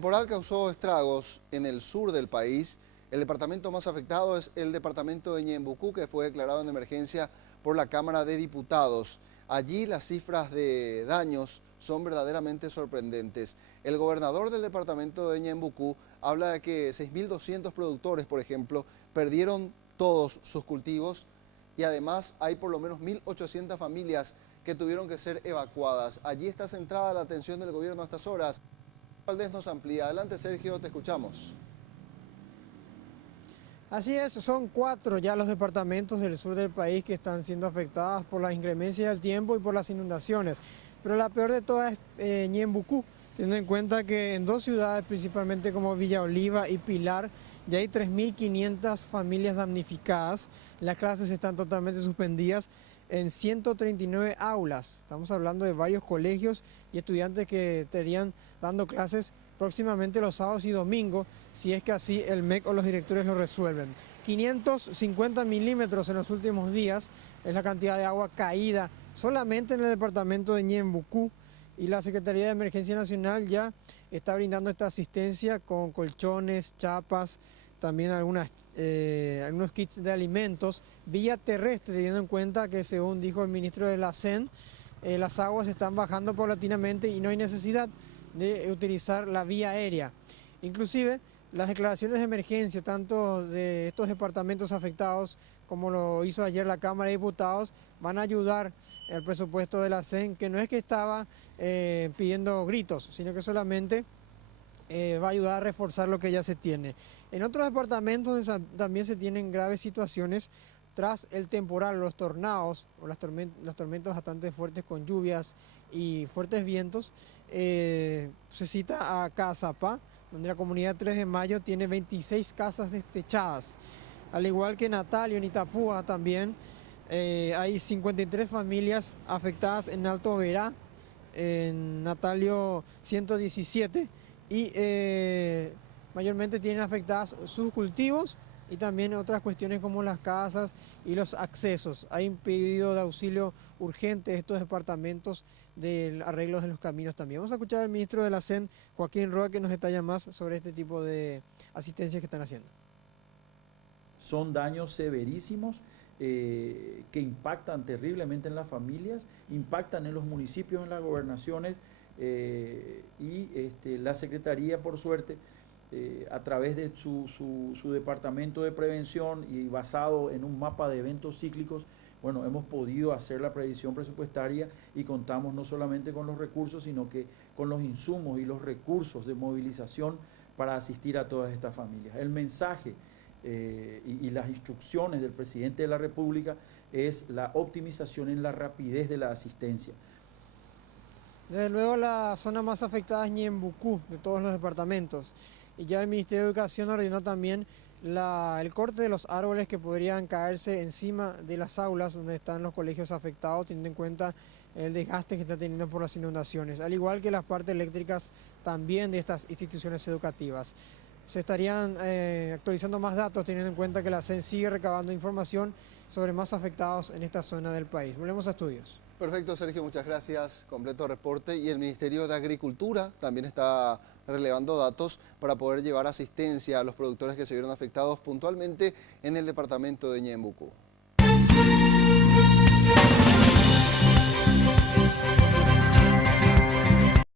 temporal causó estragos en el sur del país. El departamento más afectado es el departamento de Ñembucú, que fue declarado en emergencia por la Cámara de Diputados. Allí las cifras de daños son verdaderamente sorprendentes. El gobernador del departamento de Ñembucú habla de que 6.200 productores, por ejemplo, perdieron todos sus cultivos y además hay por lo menos 1.800 familias que tuvieron que ser evacuadas. Allí está centrada la atención del gobierno a estas horas. Valdés nos amplía. Adelante, Sergio, te escuchamos. Así es, son 4 ya los departamentos del sur del país que están siendo afectados por la inclemencia del tiempo y por las inundaciones. Pero la peor de todas es Ñembucú, teniendo en cuenta que en 2 ciudades, principalmente como Villa Oliva y Pilar, ya hay 3.500 familias damnificadas. Las clases están totalmente suspendidas en 139 aulas. Estamos hablando de varios colegios y estudiantes que estarían dando clases próximamente los sábados y domingos, si es que así el MEC o los directores lo resuelven. 550 milímetros en los últimos días es la cantidad de agua caída solamente en el departamento de Ñembucú, y la Secretaría de Emergencia Nacional ya está brindando esta asistencia con colchones, chapas, también algunos kits de alimentos, vía terrestre, teniendo en cuenta que, según dijo el ministro de la SEN, las aguas están bajando paulatinamente y no hay necesidad de utilizar la vía aérea. Inclusive las declaraciones de emergencia, tanto de estos departamentos afectados como lo hizo ayer la Cámara de Diputados, van a ayudar el presupuesto de la SEN, que no es que estaba pidiendo gritos, sino que solamente va a ayudar a reforzar lo que ya se tiene. En otros departamentos también se tienen graves situaciones tras el temporal, los tornados o las tormentas bastante fuertes con lluvias y fuertes vientos. Se cita a Cazapá, donde la comunidad 3 de Mayo tiene 26 casas destechadas. Al igual que Natalio, en Itapúa también hay 53 familias afectadas en Alto Verá, en Natalio 117, y mayormente tienen afectadas sus cultivos y también otras cuestiones como las casas y los accesos. Hay un pedido de auxilio urgente de estos departamentos de arreglos de los caminos también. Vamos a escuchar al ministro de la SEN, Joaquín Roa, que nos detalla más sobre este tipo de asistencia que están haciendo. Son daños severísimos que impactan terriblemente en las familias, impactan en los municipios, en las gobernaciones, y la Secretaría, por suerte, a través de su departamento de prevención y basado en un mapa de eventos cíclicos, bueno, hemos podido hacer la previsión presupuestaria y contamos no solamente con los recursos, sino que con los insumos y los recursos de movilización para asistir a todas estas familias. El mensaje y las instrucciones del presidente de la República es la optimización en la rapidez de la asistencia. Desde luego la zona más afectada es Ñembucú, de todos los departamentos, y ya el Ministerio de Educación ordenó también el corte de los árboles que podrían caerse encima de las aulas donde están los colegios afectados, teniendo en cuenta el desgaste que está teniendo por las inundaciones, al igual que las partes eléctricas también de estas instituciones educativas. Se estarían actualizando más datos, teniendo en cuenta que la SEN sigue recabando información sobre más afectados en esta zona del país. Volvemos a estudios. Perfecto, Sergio, muchas gracias. Completo reporte. Y el Ministerio de Agricultura también está relevando datos para poder llevar asistencia a los productores que se vieron afectados puntualmente en el departamento de Ñembucú.